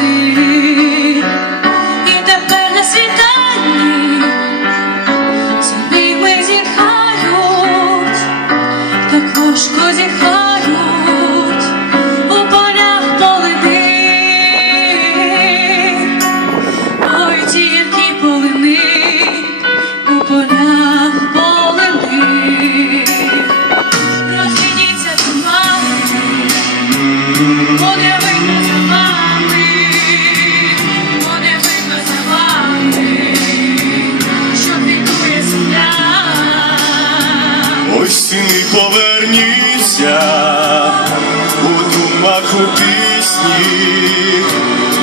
see думах у пісні,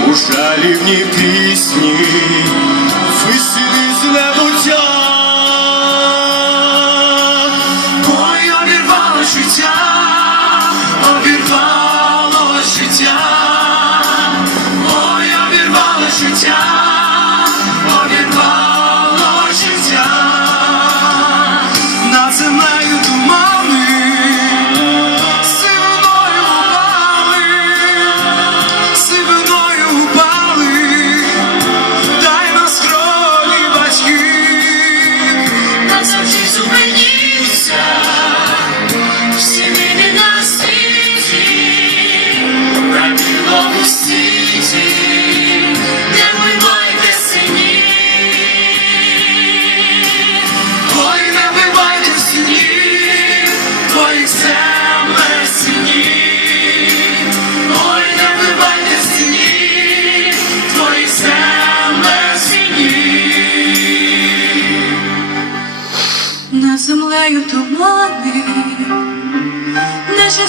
у жалівні пісні, висіли з небуття.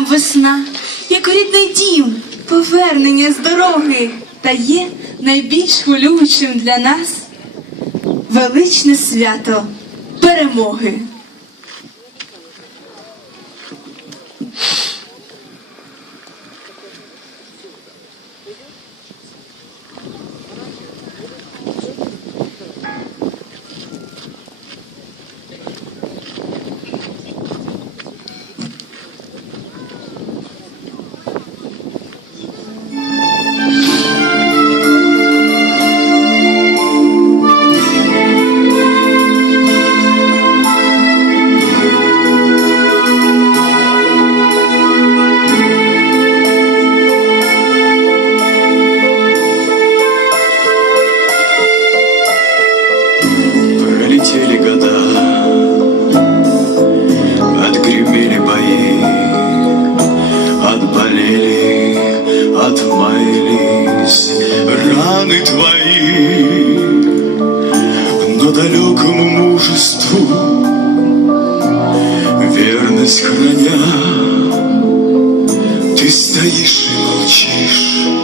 нам весна, як рідний дім, повернення з дороги, та є найбільш хвилюючим для нас величне свято перемоги. Отмаялись раны твои, но далекому мужеству верность храня, ты стоишь и молчишь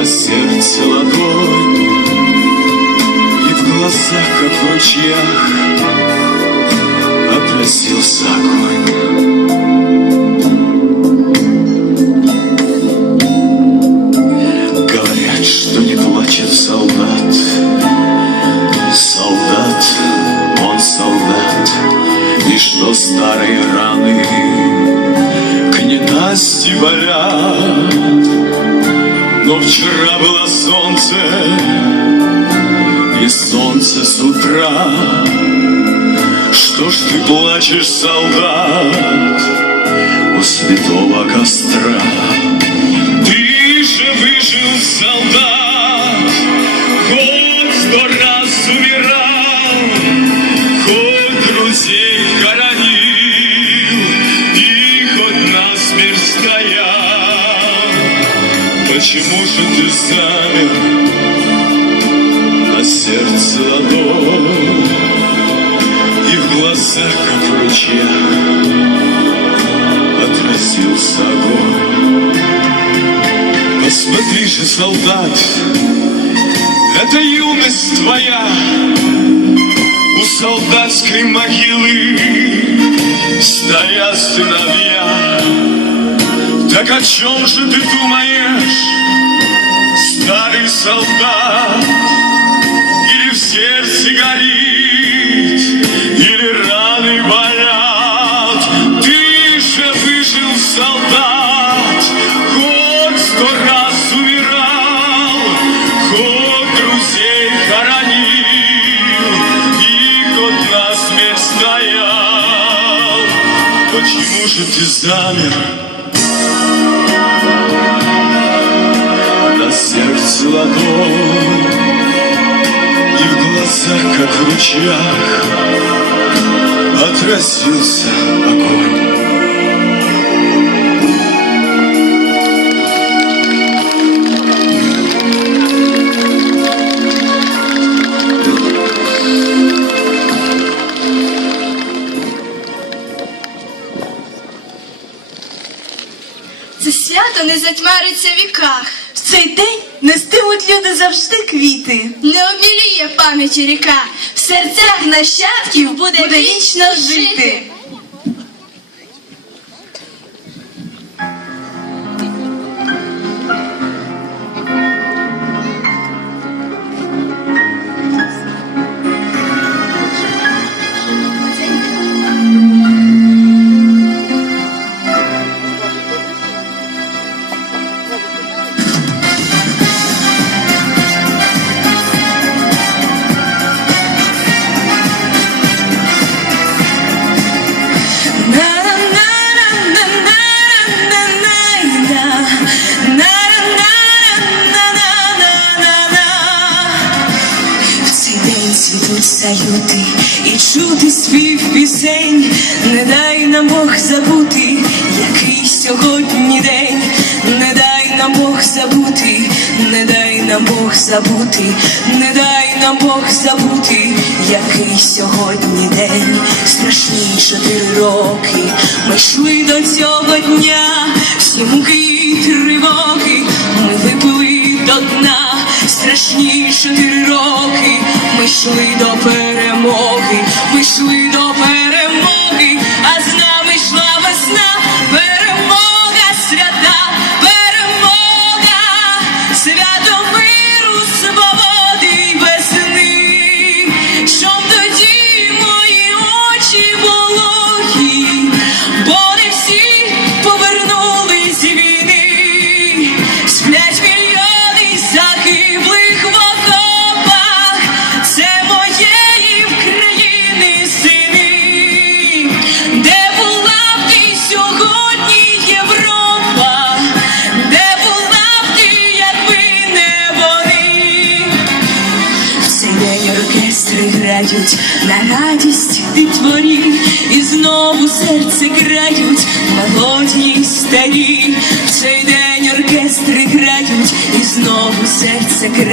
на сердце ладонь и в глазах, как в ручьях, отразился огонь? Говорят, что не плачет солдат. Солдат, он солдат. И что старые раны К ненасти болят Но вчера было солнце И солнце с утра. Что ж ты плачешь, солдат У святого костра? Ты же выжил, солдат ты замер На сердце ладонь. И в глазах, как в ручьях Отразился огонь. Посмотри же, солдат Это юность твоя. У солдатской могилы Стоят сыновья. Так о чем же ты думаешь, старый солдат? Или в сердце горит, или раны болят? Ты же выжил, солдат, хоть сто раз умирал, хоть друзей хоронил, и хоть насмерть стоял. Почему же ты замер? Ладонь И в глазах, как в ручьях Отразился огонь. Це свято не затьмариться в віках, В цей день нестимуть люди завжди квіти. не обміліє пам'яті ріка, В серцях нащадків буде, вічно жити. Салюти і чути спів пісень. Не дай нам Бог забути, який сьогодні день, не дай нам Бог забути, не дай нам Бог забути, не дай нам Бог забути, який сьогодні день, страшні чотири роки. Ми йшли до цього дня, всі муки і тривоги, ми випили страшні чотири роки. Ми йшли до перемоги,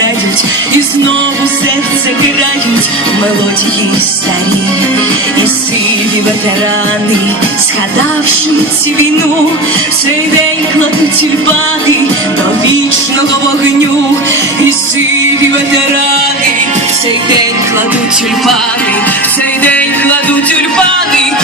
грають, і знову серце грають мелодії старі, і сиві ветерани, згадавши цю війну, цей день кладуть тюльпани до вічного вогню, і сиві ветерани, цей день кладуть тюльпани, цей день кладуть тюльпани